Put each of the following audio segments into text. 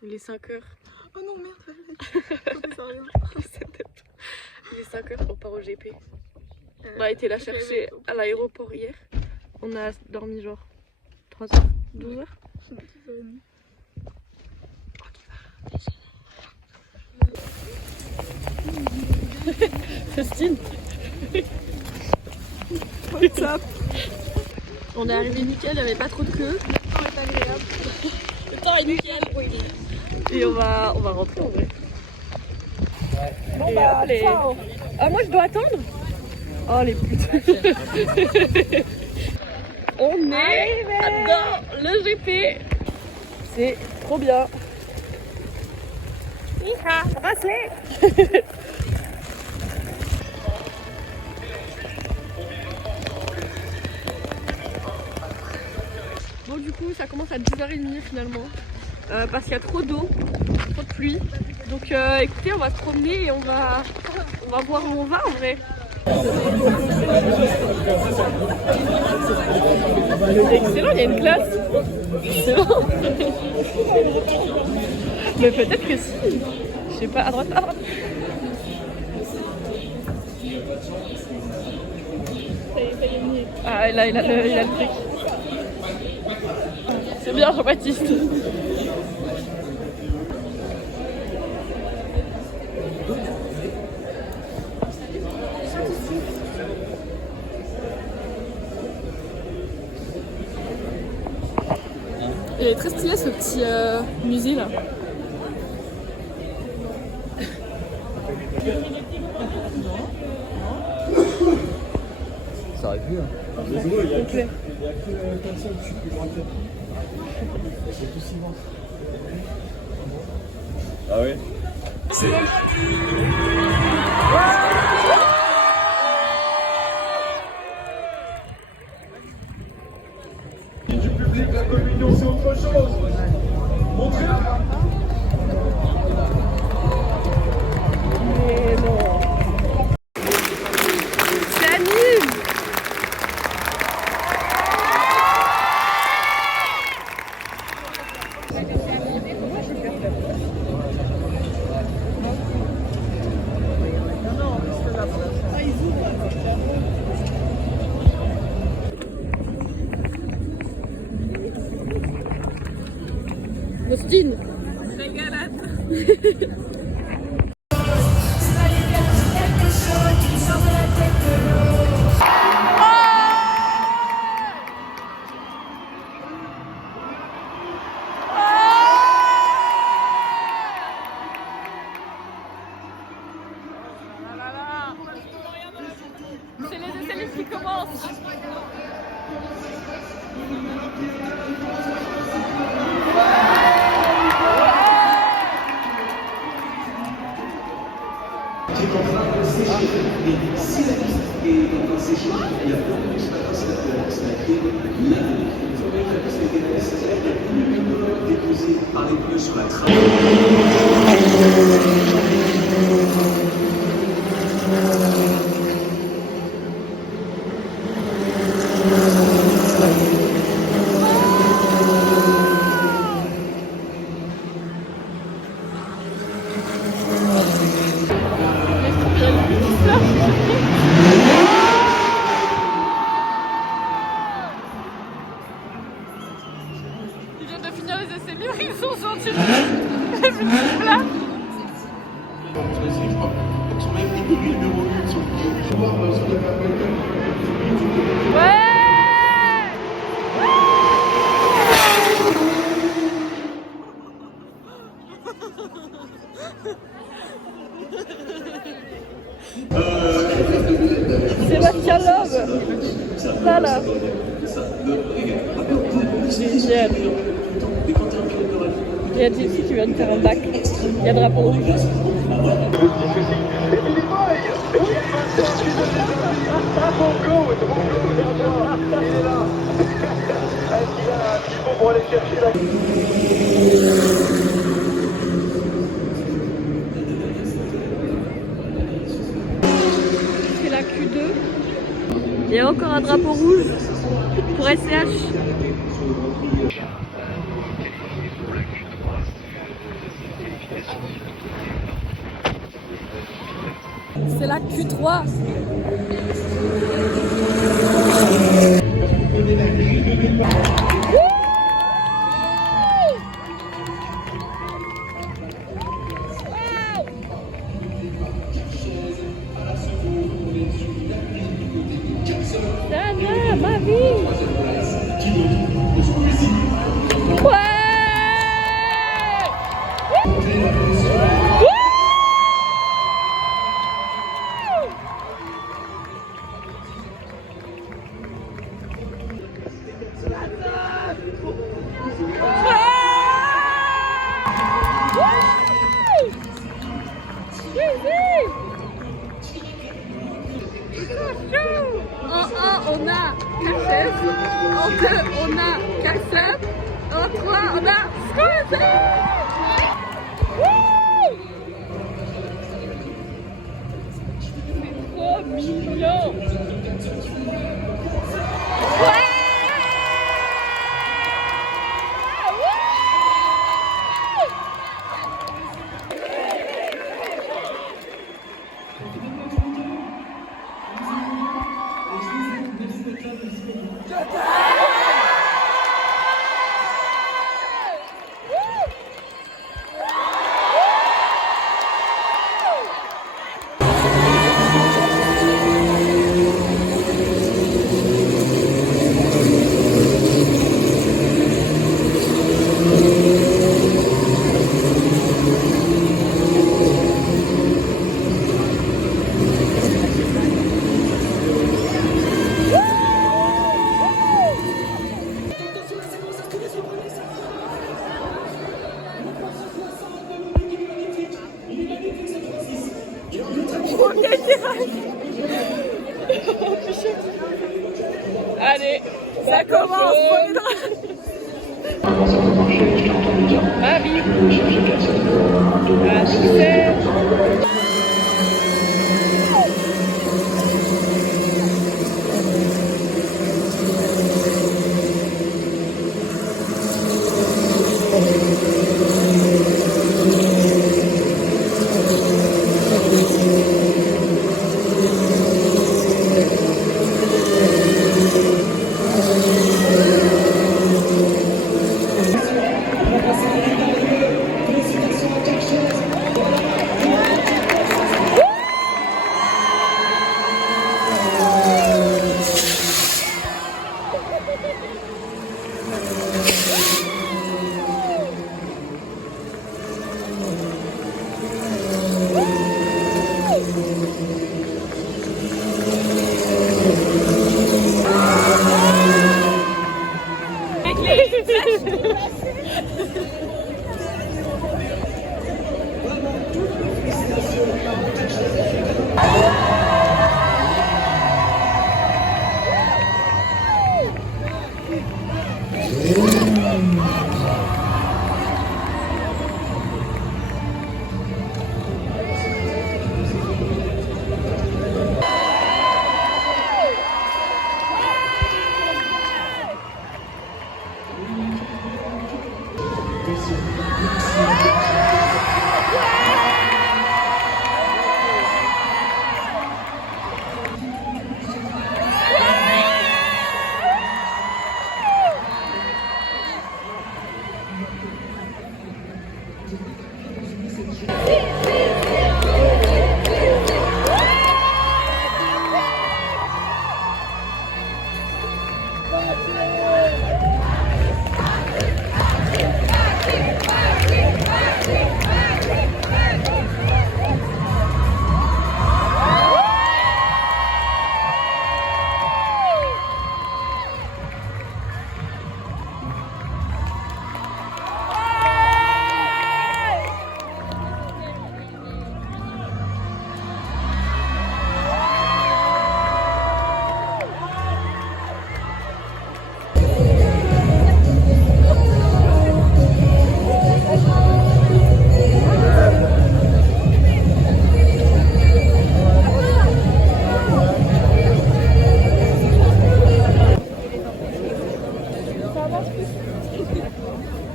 Il est 5 heures. Oh non, merde, Il est 5 heures, on part au GP. On a été la chercher à l'aéroport hier. On a dormi genre 3 heures, 12 heures. Christine. What's up? On est arrivé nickel, il n'y avait pas trop de queue. Le temps est agréable. Le temps est nickel. Et on va rentrer en vrai. Bon bah allez. Ah moi je dois attendre. Oh les putes. On est dans le GP. C'est trop bien. Iha, bracelet. Bon du coup ça commence à 10h30 finalement. Parce qu'il y a trop d'eau, trop de pluie. Donc écoutez, on va se promener et on va voir où on va en vrai. C'est excellent, il y a une glace. Excellent. Mais peut-être que si. Je sais pas, à droite, à droite. Ah là, il a le truc. C'est bien Jean-Baptiste. Il est très stylé ce petit musée là. Ça aurait pu, hein. Désolé, il y a que comme ça que je suis plus grand que c'est tout ciment. Ah oui? Du public, la communion, c'est autre chose. Montrez. Mais non. C'est Anime. Mostine. C'est les essais qui commencent. qui est en train de sécher. Et si la piste est en train de sécher, il y a beaucoup de space à créer l'avenir. Il faut bien que la piste ait été nécessaire, il y a plus de blocs déposés par les pneus sur la trappe. Ils viennent de finir les essais libres, ils sont sortis de la petite place. Ouais. Sébastien Loeb. Ça là. Génial. Il y a Jessie qui vient de faire un bac. Il y a drapeau. C'est la Q2. Il y a encore un drapeau rouge pour SCH. C'est la Q3. Dana, ma vie. Ouais. En 1, on a Caches. En 2, on a Casse-Up. En 3, on a Squeezie. C'est trop mignon. Ouais. Allez, ça commence. Comment ça peut marcher? Je t'ai entendu dire. Ma vie. Je peux chercher personne.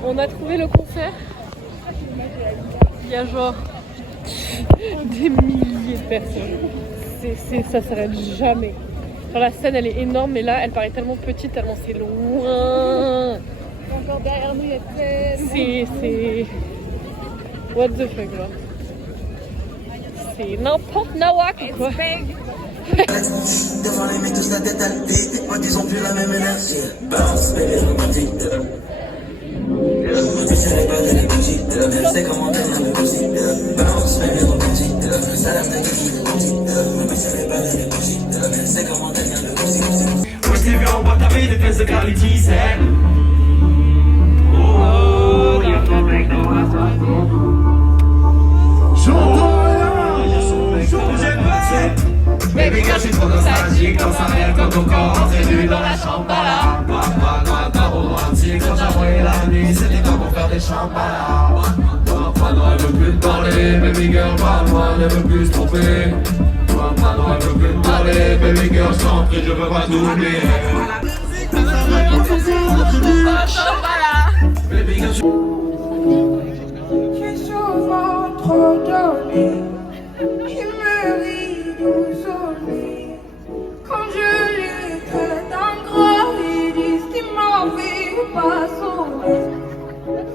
On a trouvé le concert. Il y a genre des milliers de personnes. Ça s'arrête jamais. Genre, la scène elle est énorme, mais là elle paraît tellement petite, tellement c'est loin. Encore derrière nous, il y a tellement... C'est... What the fuck, là. C'est n'importe nawak, quoi. Devant les mythes, la tête altée, moi qu'ils ont plus la même énergie. Bounce, baby, romantique. Tu sais pas de l'énergie, c'est comment devenir le musique. Bounce, baby, romantique. Ça reste de l'énergie, tu sais pas de l'énergie, c'est comment devenir le musique. Moi je t'ai vu en boîte à vie de pièces de qualité, c'est... Oh, y'a ton mec dans ma soirée. J'entends rien, j'ai peur. Baby girl, j'suis trop nostalgique, dans sa mère quand ton corps rentrait nu dans la chambre. Pas romantique, quand j'avouais la nuit, c'était pas pour faire des champalas. Maintenant elle veut plus te parler, baby girl, parle-moi, elle veut plus se tromper. Maintenant elle veut plus te parler, baby girl, j't'en prie, je veux pas t'oublier. Baby girl, j'ai souvent trop dormi, il me rit doucement. Quand je lui traite en gros, ils disent qu'il m'a envie pas sauver.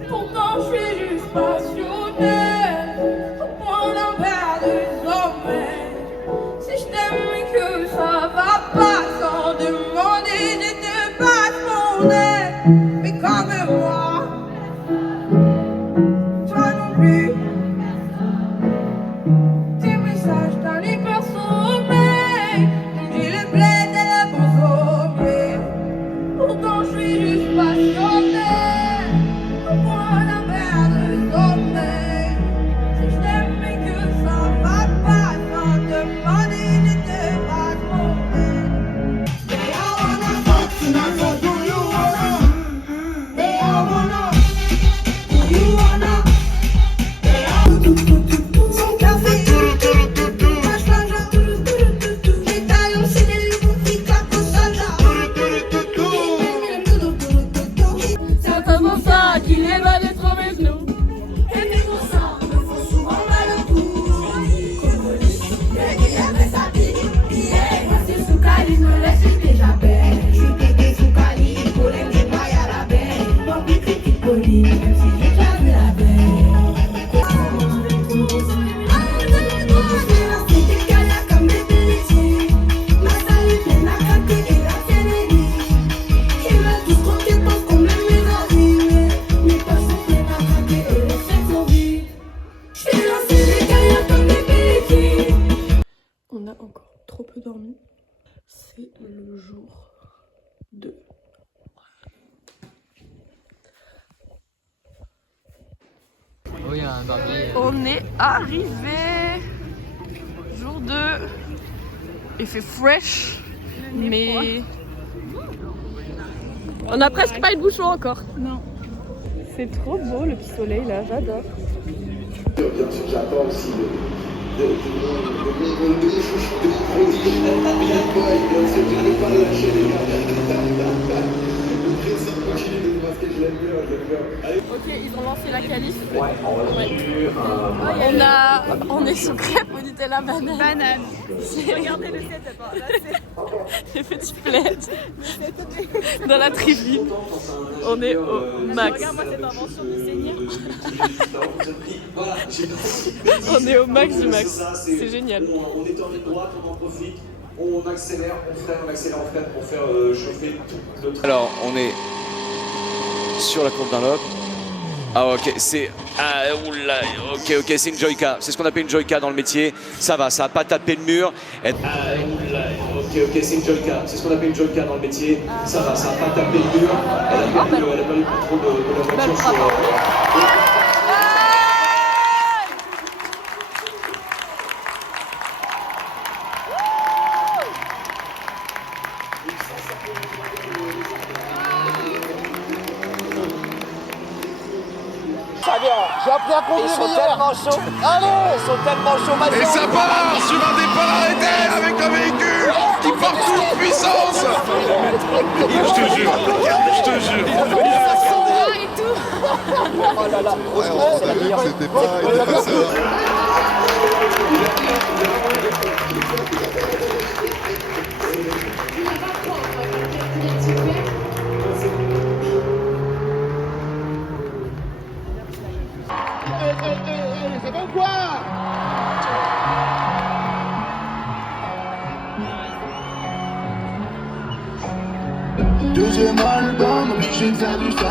Pourtant je suis juste passionnée, pour prendre un verre de sommeil. Si je t'aime et que ça va pas, sans demander de te battre mon nez. Mais comme moi, toi non plus. Tes messages dans l'hyper sommeil, tu le bled et le consommé. Pourtant je suis juste passionnée, pour prendre un verre de sommeil. Si je t'aime et que ça va pas, sans demander de te battre mon nez. They all wanna fuck tonight, so do you wanna? They all wanna, do you wanna? They all son café, j'ai taillé aussi des loups qui claquent au soldat. C'est tellement ça qu'il est mal d'être à mes genoux. Et mes consents me font souvent mal au cou. Dès qu'il avait sa vie, moi c'est sous Cali, me laisse déjà belle. Je suis pété sous Cali, pour les que je paille à la belle. Mon but critique poli, même si j'ai déjà vu la belle. C'était cala comme des pelletiers. Ma salle est pleine à craquer et la félénie. Ils veulent tous croquer parce qu'on aime mes amis. Mais pas sont pleines à craquer et les fêtes sont vides. J'suis lancé les gaillards comme des pelletiers. On a encore trop peu dormi. C'est le jour 2. Oh, il y a un barbier. On est arrivé. Jour 2. Il fait fresh. Mais on a presque pas eu de bouchon encore. Non. C'est trop beau le petit soleil là, j'adore. bien sûr, j'apporte aussi de mon boy, bien sûr, je ne vais pas le lâcher, les gars. Le président continue de me masquer, je l'aime bien, je l'aime bien. Allez. Ok, ils ont lancé la qualif. Ouais, on va suivre. On est sous crêpe au Nutella banane. Banane. Regardez le set, attends. Là, Les petits plaids dans la tribune. On est au max. regarde-moi cette invention de seigneur. On est au max du max. C'est génial. On est en ligne droite, on en profite, on accélère, on freine pour faire chauffer tout notre... Alors, on est sur la courbe d'un lobe. Ah ok, c'est... Ah, oula, ok, c'est une Joyka. C'est ce qu'on appelle une Joyka dans le métier. Ça va, ça n'a pas tapé le mur. Ah, oula, ok, c'est une Joyka. C'est ce qu'on appelle une Joyka dans le métier. Ça va, ça n'a pas tapé le mur. Elle a pas eu le contrôle de la voiture sur... J'ai appris à conduire. Ils sont tellement chauds. Allez, ils sont tellement chauds maintenant. Et ça part sur un départ arrêté avec un véhicule qui part sous puissance. Je te jure, je te jure. Oh là là. Ouais, on savait que c'était pas ça. C'est bon quoi? Deuxième album, obligé de faire du temps.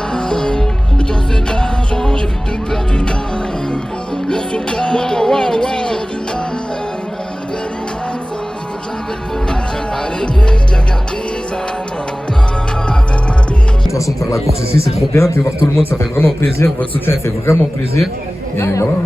Le temps c'est de l'argent, j'ai vu que de perdre du temps. L'heure sur le carreau, 6h du matin. J'aime pas les gays, qui regardent bizarrement. Avec ma bitch. De toute façon, faire la course ici, c'est trop bien. Puis voir tout le monde, ça fait vraiment plaisir. Votre soutien, il fait vraiment plaisir. Et voilà.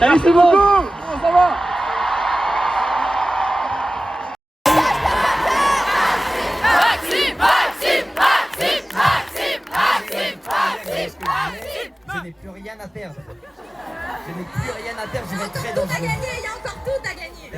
Salut, c'est bon. Ça va? Je n'ai plus rien à perdre. Je n'ai plus rien à perdre, je vais être très dangereux. Il y a encore tout à gagner.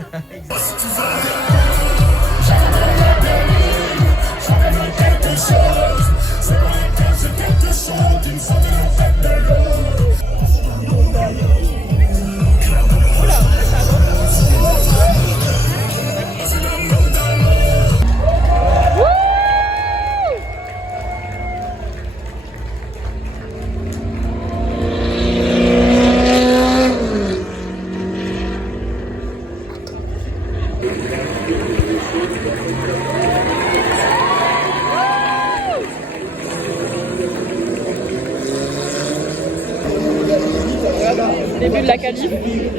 Début de la qualif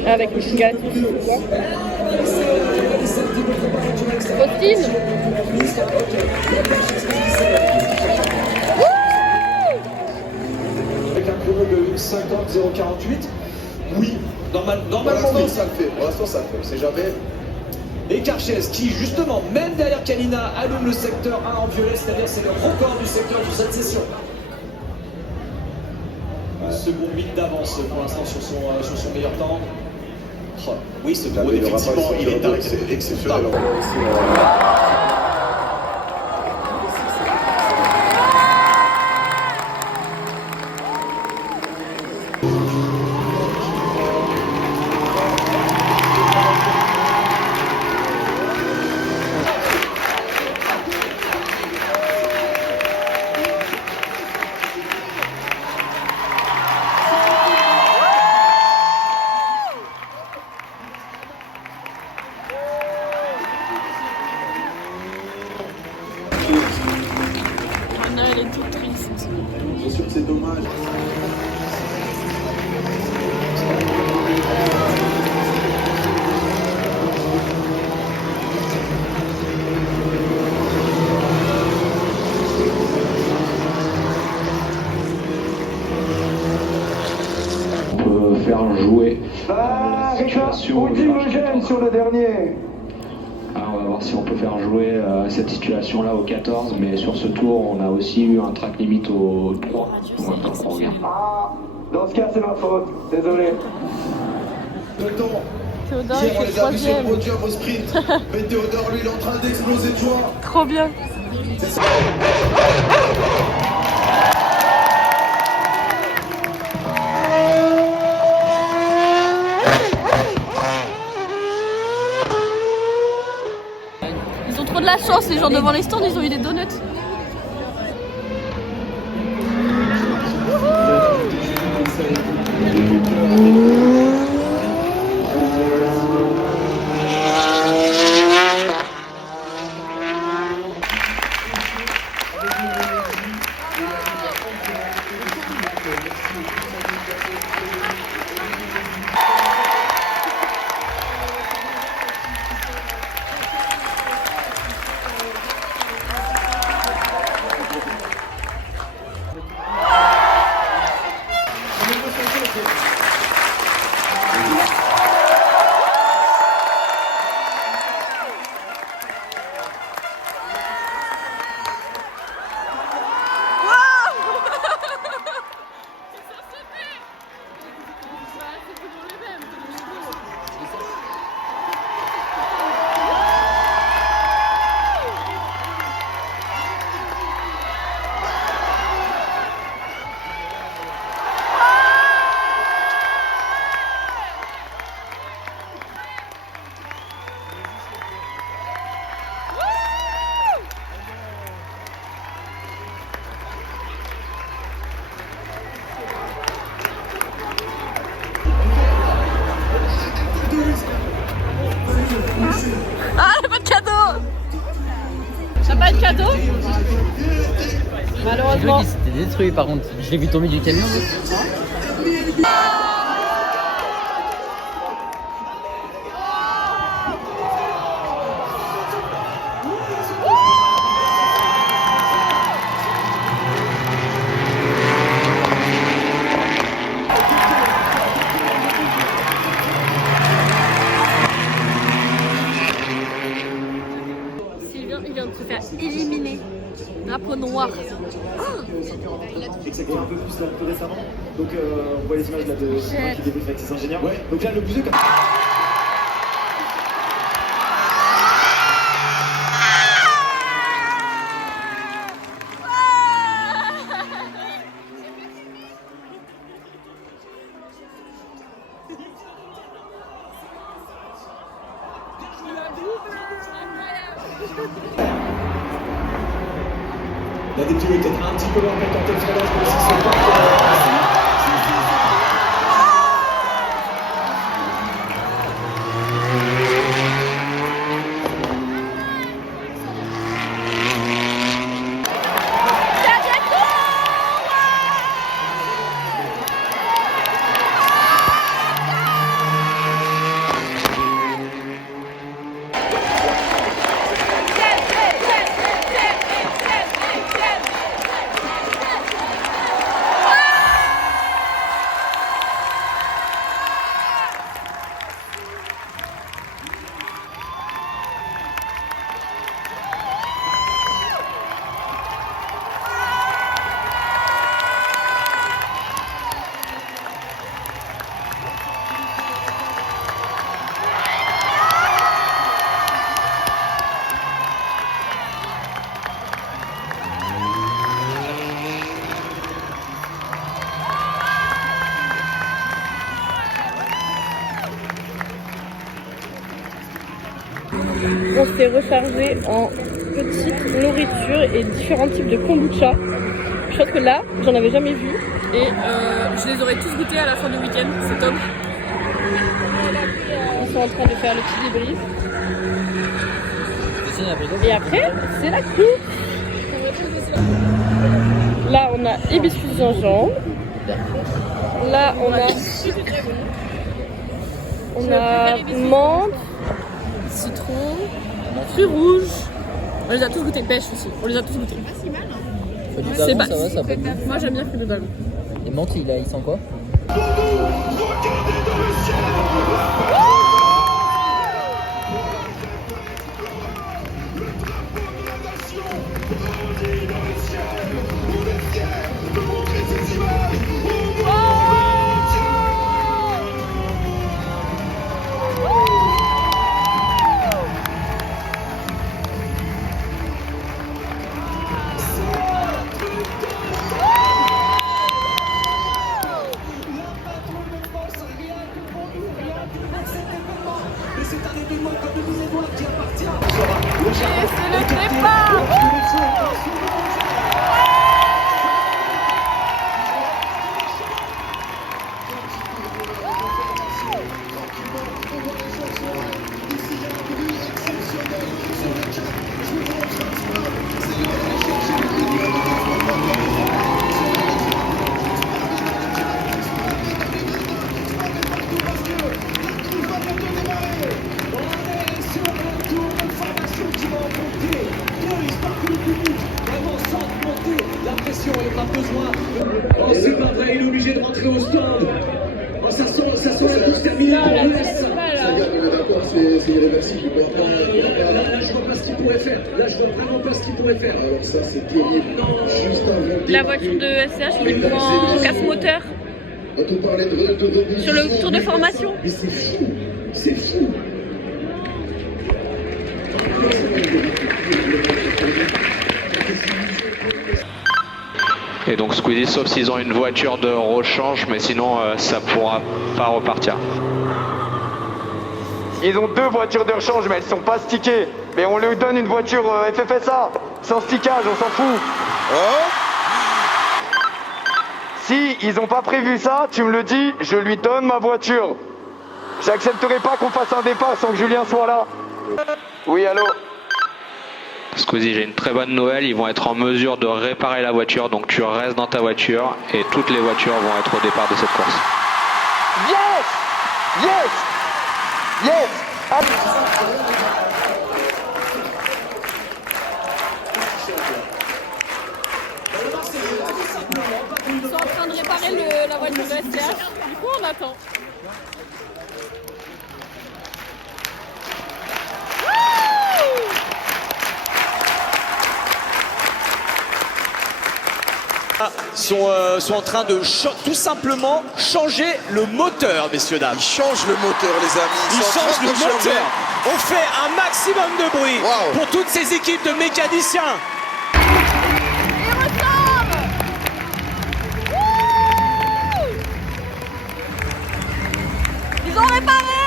avec le gâteau. Faustine. Avec un chrono de 50,048. Oui, normalement. Pour l'instant, ça le fait. Pour l'instant, ça le fait. C'est jamais. Et Karchez qui justement, même derrière Kalina, allume le secteur 1 en violet, c'est-à-dire c'est le record du secteur sur cette session. Second minute d'avance pour l'instant sur son meilleur temps. Oh, oui, ce gros effectivement, il est arrêté. C'est exceptionnel. Anna, elle est toute triste. C'est sûr que c'est dommage. On peut faire jouer la situation. Sur le dernier. Alors, on va voir si on peut faire jouer cette situation-là au 14, mais sur ce tour, on a aussi eu un track limite au 3. On va pas regarder. Ah, dans ce cas, c'est ma faute. Désolé. Théodore, Hier, il on fait les a vus sur le troisième. podium au sprint. Mais Théodore, lui, il est en train d'exploser de joie. Trop bien. C'est ça. Ils ont trop de la chance, les gens devant les stands, ils ont eu des donuts. pas de cadeau. Malheureusement. C'était détruit par contre. Je l'ai vu tomber du camion. Il vient de se faire éliminer. Drapeau noir. Exactement, un peu plus un peu récemment. Donc on voit les images là de qui débrief avec ses ingénieurs. Ouais. Donc là le bouseux comme la détue est peut-être un petit peu loin pour tenter le freinage, mais si c'est pas... On s'est rechargé en petite nourriture et différents types de kombucha. Chose que là, j'en avais jamais vu. Et je les aurais tous goûtés à la fin du week-end, c'est top. Ils sont en train de faire le petit débrief. Et après, c'est la coupe. Là, on a hibiscus gingembre. Là, on a menthe, citron, fruits rouges. On les a tous goûtés, pêche aussi. On les a tous goûtés. C'est pas si mal. Ça va, moi j'aime bien fruits de ballon. Les menthes, ils sont quoi? C'est le départ. Oh, c'est pas vrai, il est obligé de rentrer au stand. Oh, ça sent la course terminée pour l'Ouest. D'accord, c'est irréversible. Là, je vois pas ce qu'il pourrait faire. Là, je vois vraiment pas ce qu'il pourrait faire. Alors ça, c'est terrible. Juste inventé. La voiture de SCH qui prend casse moteur sur le tour de formation. Mais c'est fou, c'est fou. Et donc Squeezie, sauf s'ils ont une voiture de rechange, mais sinon ça pourra pas repartir. Ils ont 2 voitures de rechange, mais elles sont pas stickées. Mais on lui donne une voiture FFSA, sans stickage, on s'en fout. Si ils ont pas prévu ça, tu me le dis, je lui donne ma voiture. J'accepterai pas qu'on fasse un départ sans que Julien soit là. Oui, allô? Squeezie, j'ai une très bonne nouvelle, ils vont être en mesure de réparer la voiture, donc tu restes dans ta voiture et toutes les voitures vont être au départ de cette course. Yes! Yes! Yes! Ils sont en train de réparer la voiture de STH, du coup on attend. Sont en train de tout simplement changer le moteur, messieurs, dames. Ils changent le moteur, les amis. Ils changent le moteur. On fait un maximum de bruit pour toutes ces équipes de mécaniciens. Ils ont réparé.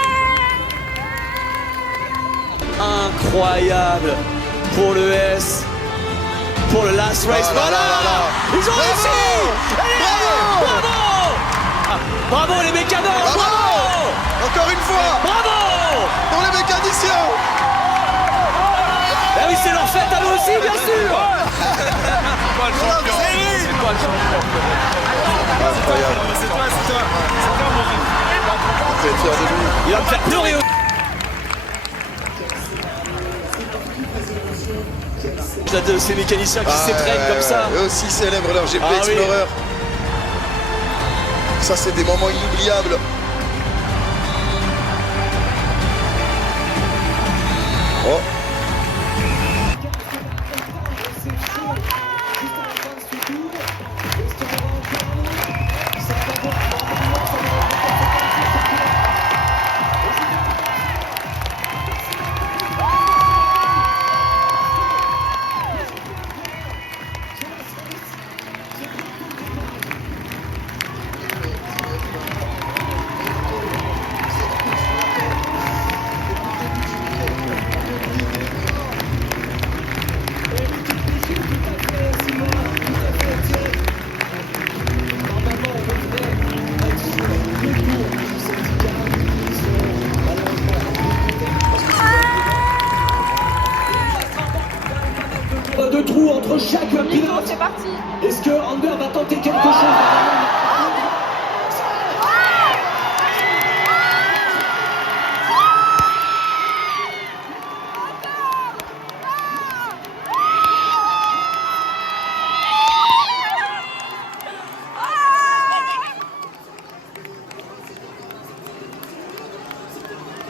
Incroyable pour le S. Pour le last race, voilà. Ils ont réussi. Bravo. Bravo les mécanos. Bravo. Encore une fois. Bravo pour les mécaniciens. Ah oui, c'est leur fête à eux aussi, bien sûr. C'est toi le champion. C'est toi le champion. Incroyable. C'est toi. Je vais être fier de lui. Il va me faire pleurer. De ces mécaniciens qui s'étreignent comme ça. Eux aussi célèbrent leur GP Explorer. Oui. Ça, c'est des moments inoubliables. Oh. De trous entre chaque pilote. C'est parti. Est-ce que Ander va tenter quelque chose?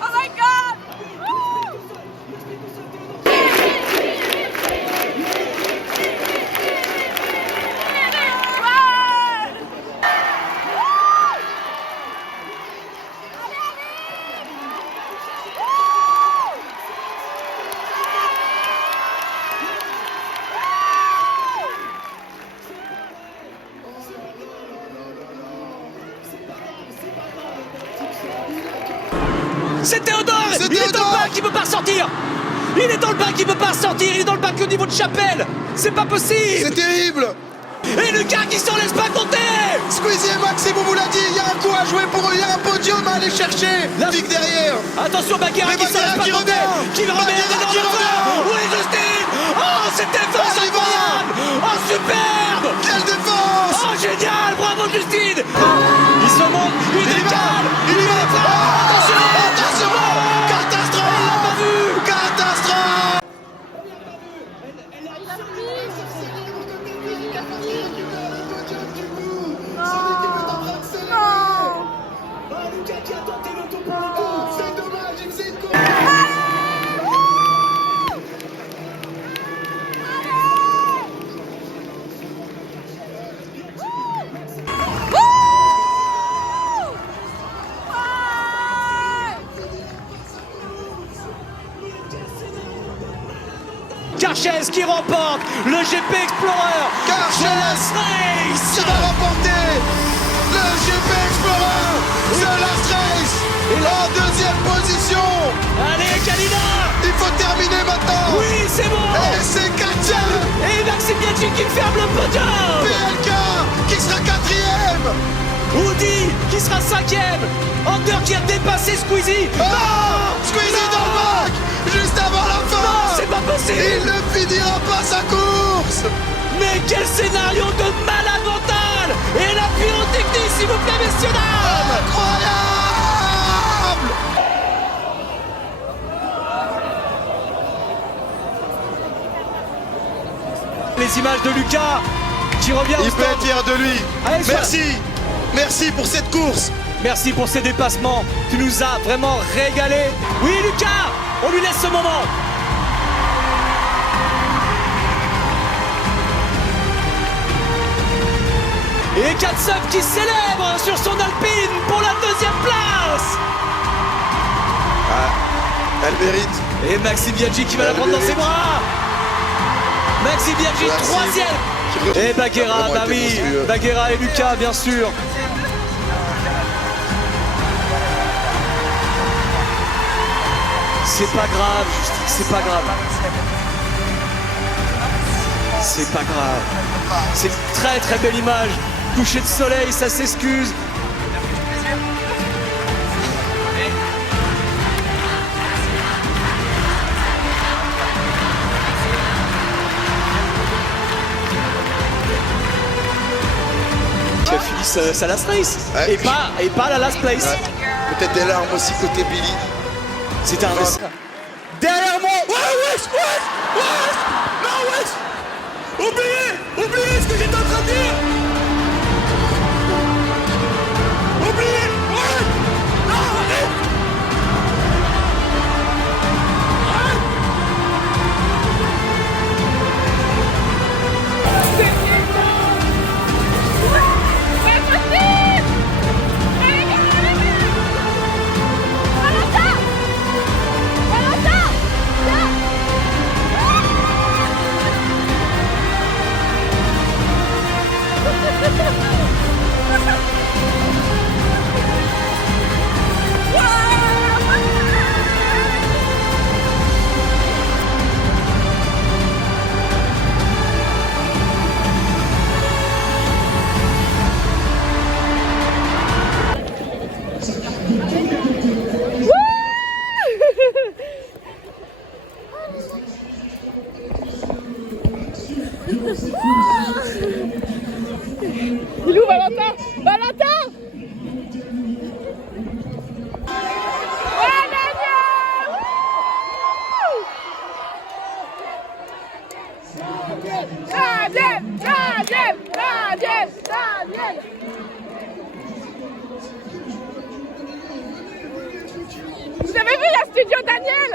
Oh my God! C'est Théodore. Il est dans le bac, il peut pas ressortir. Il est dans le bac, il peut pas ressortir. Il est dans le bac au niveau de Chapelle. C'est pas possible. C'est terrible. Et Lucas qui s'en laisse pas compter. Squeezie et Maxime, on vous l'a dit, il y a un coup à jouer pour eux, il y a un podium à aller chercher. Vic derrière. Attention, Baguera qui s'en laisse pas compter. Qui remet énormément. Oui, Justine. Oh, cette défense incroyable. Oh, superbe. Quelle défense. Oh, génial. Bravo, Justine. Il se monte, il décale. Il y va. Attention. Catastrophe. Il l'a pas vu. Catastrophe. Karchez qui remporte le GP Explorer. Karchez qui va remporter le GP Explorer The Last Race en deuxième position. Allez, Kalina. Il faut terminer maintenant. Oui, c'est bon. Et c'est Katia. Et Maxime Biaggi qui ferme le podium. PLK qui sera quatrième. Woody qui sera cinquième. Ander qui a dépassé Squeezie. Oh, Squeezie dans le bac juste avant la fin. Non, c'est pas pas possible. Il ne finira pas sa course. Mais quel scénario de malade mental. Et la pyrotechnie, s'il vous plaît, messieurs, dames. Incroyable. Les images de Lucas qui revient au Il peut stand. être fier de lui. Allez, Merci. Merci pour cette course. Merci pour ces dépassements. Tu nous as vraiment régalé. Oui, Lucas, on lui laisse ce moment. Et Katsov qui célèbre sur son Alpine pour la 2e place. Ah, elle mérite. Et Maxime Biaggi qui va la prendre dans ses bras. Maxime Biaggi, Merci. 3e. Et Baguera, bah oui, Baguera et Lucas, bien sûr. C'est pas grave, Justine, c'est pas grave. C'est pas grave. C'est une très très belle image. Coucher de soleil, ça s'excuse. Qui a fini sa last race. Ouais. Et pas la last place. Ouais. Peut-être des larmes aussi côté Billy. C'était un race. Derrière moi. Ouais. Non, wesh. Oubliez ce que j'étais en train de dire. Oubliez. Ouais. Non, arrête. Il est où Valentin? Valentin! Daniel! Vous avez vu la studio Daniel?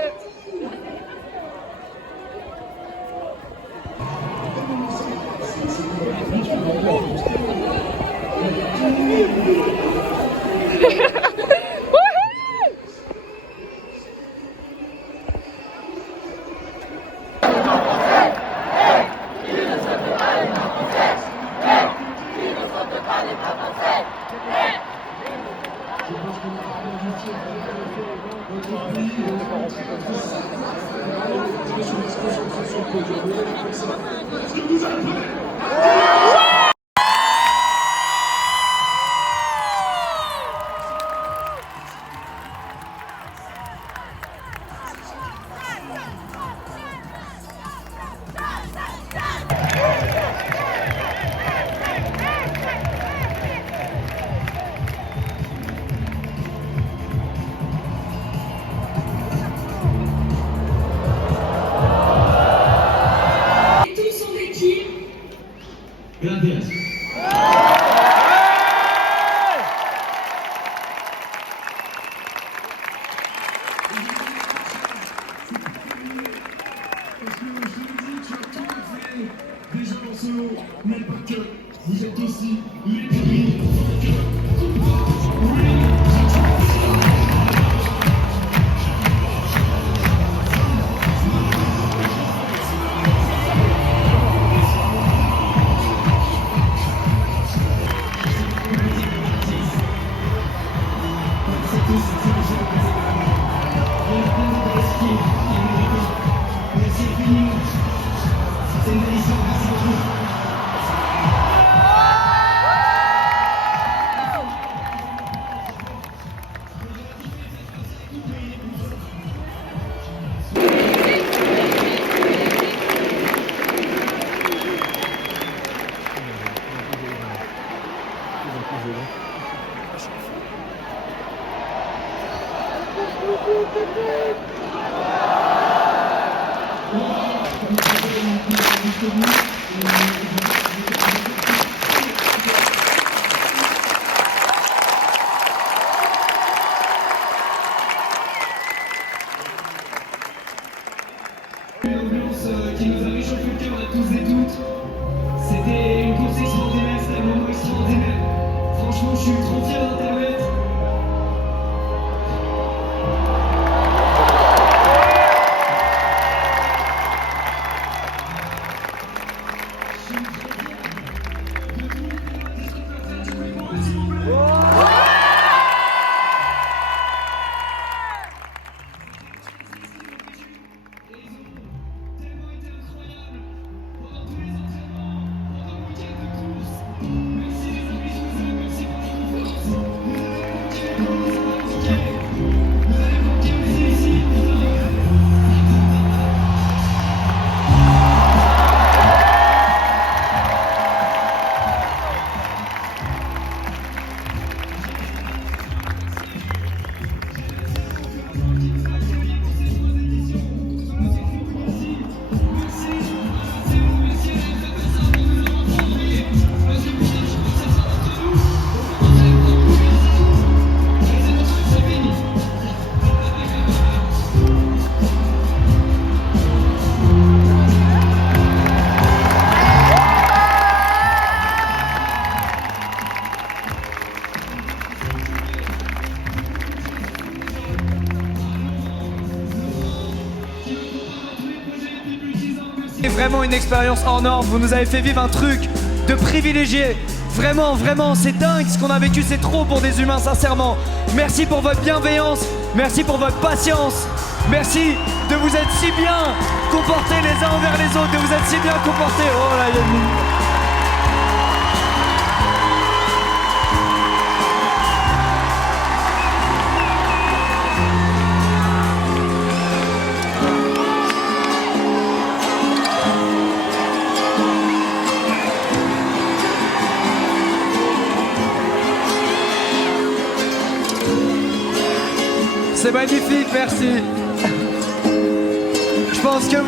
Déjà dans ce lot, mais pas que. Vous êtes aussi les premiers. Qui nous a réchauffé le cœur à tous et toutes. C'était une course extraordinaire, c'était un moment extraordinaire. Franchement, je suis trop fier d'Internet. Vraiment une expérience hors norme, vous nous avez fait vivre un truc de privilégié. Vraiment, vraiment, c'est dingue ce qu'on a vécu, c'est trop pour des humains, sincèrement. Merci pour votre bienveillance, merci pour votre patience, merci de vous être si bien comportés les uns envers les autres, de vous être si bien comportés. Oh là, c'est magnifique, merci. Je pense que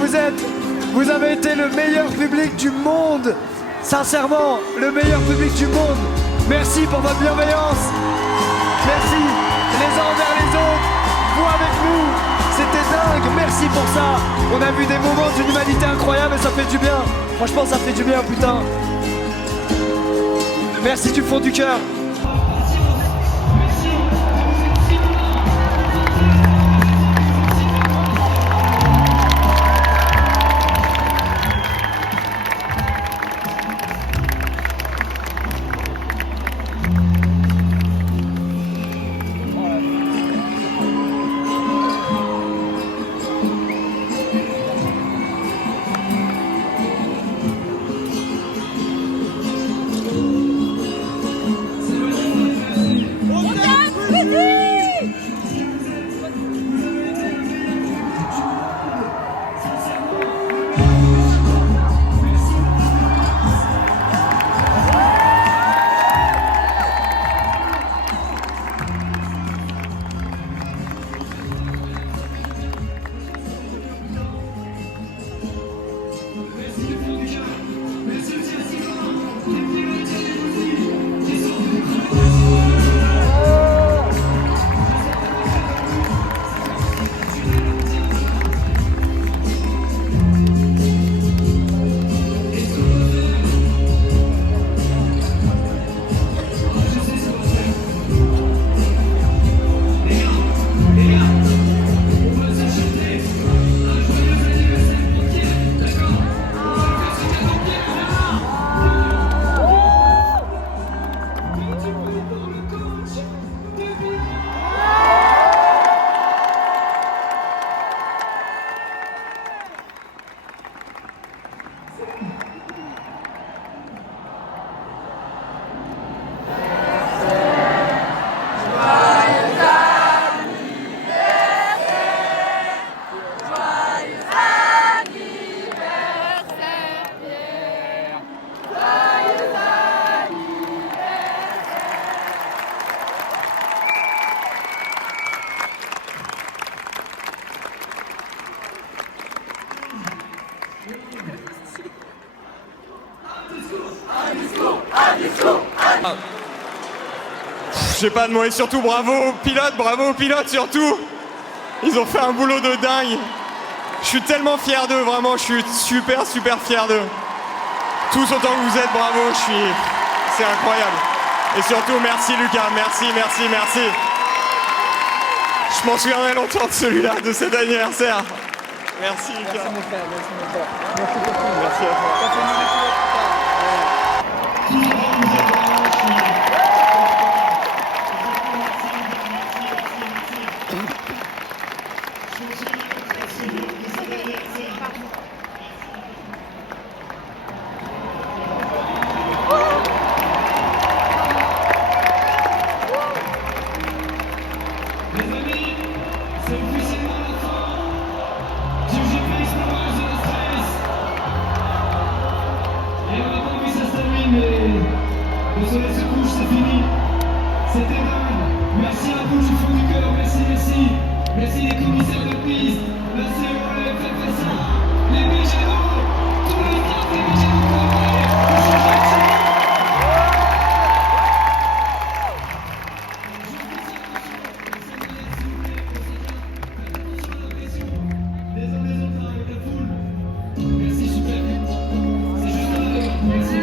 vous avez été le meilleur public du monde. Sincèrement, le meilleur public du monde. Merci pour votre bienveillance. Merci les uns envers les autres. Vous avec nous, c'était dingue. Merci pour ça. On a vu des moments d'une humanité incroyable et ça fait du bien. Franchement, ça fait du bien, putain. Merci du fond du cœur. J'ai pas de mots et surtout bravo aux pilotes surtout. Ils ont fait un boulot de dingue. Je suis tellement fier d'eux, vraiment, je suis super fier d'eux. Tous autant que vous êtes, bravo, c'est incroyable. Et surtout, merci Lucas, merci. Je m'en souviendrai longtemps de celui-là, de cet anniversaire. Merci Lucas. Merci mon frère, Merci à toi. Le soleil se couche, c'est fini. C'était dingue. Merci à vous du fond du cœur. Merci. Merci les commissaires de piste. La CO, les FFSA, les BGO, tous les staffs des BGO. Merci super. C'est juste un avec. Merci.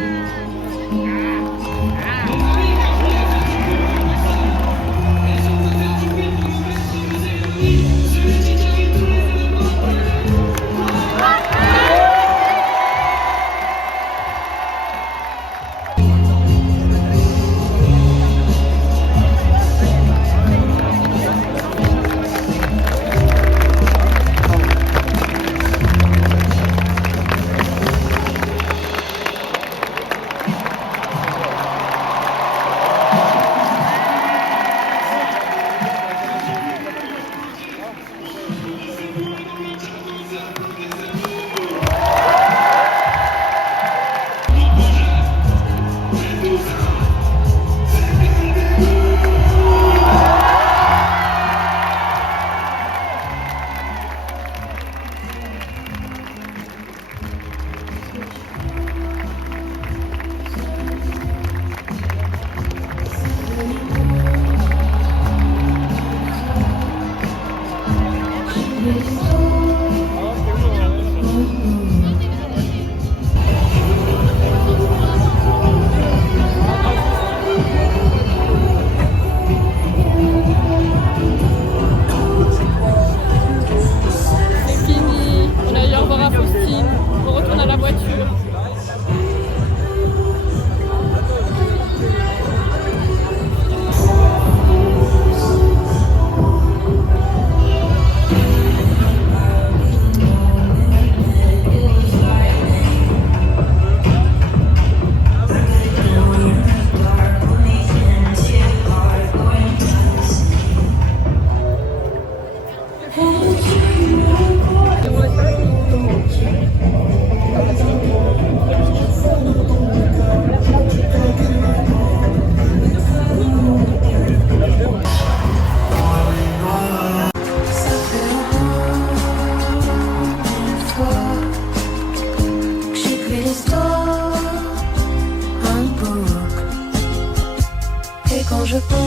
Quand je pense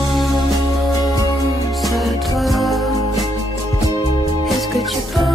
à toi, est-ce que tu penses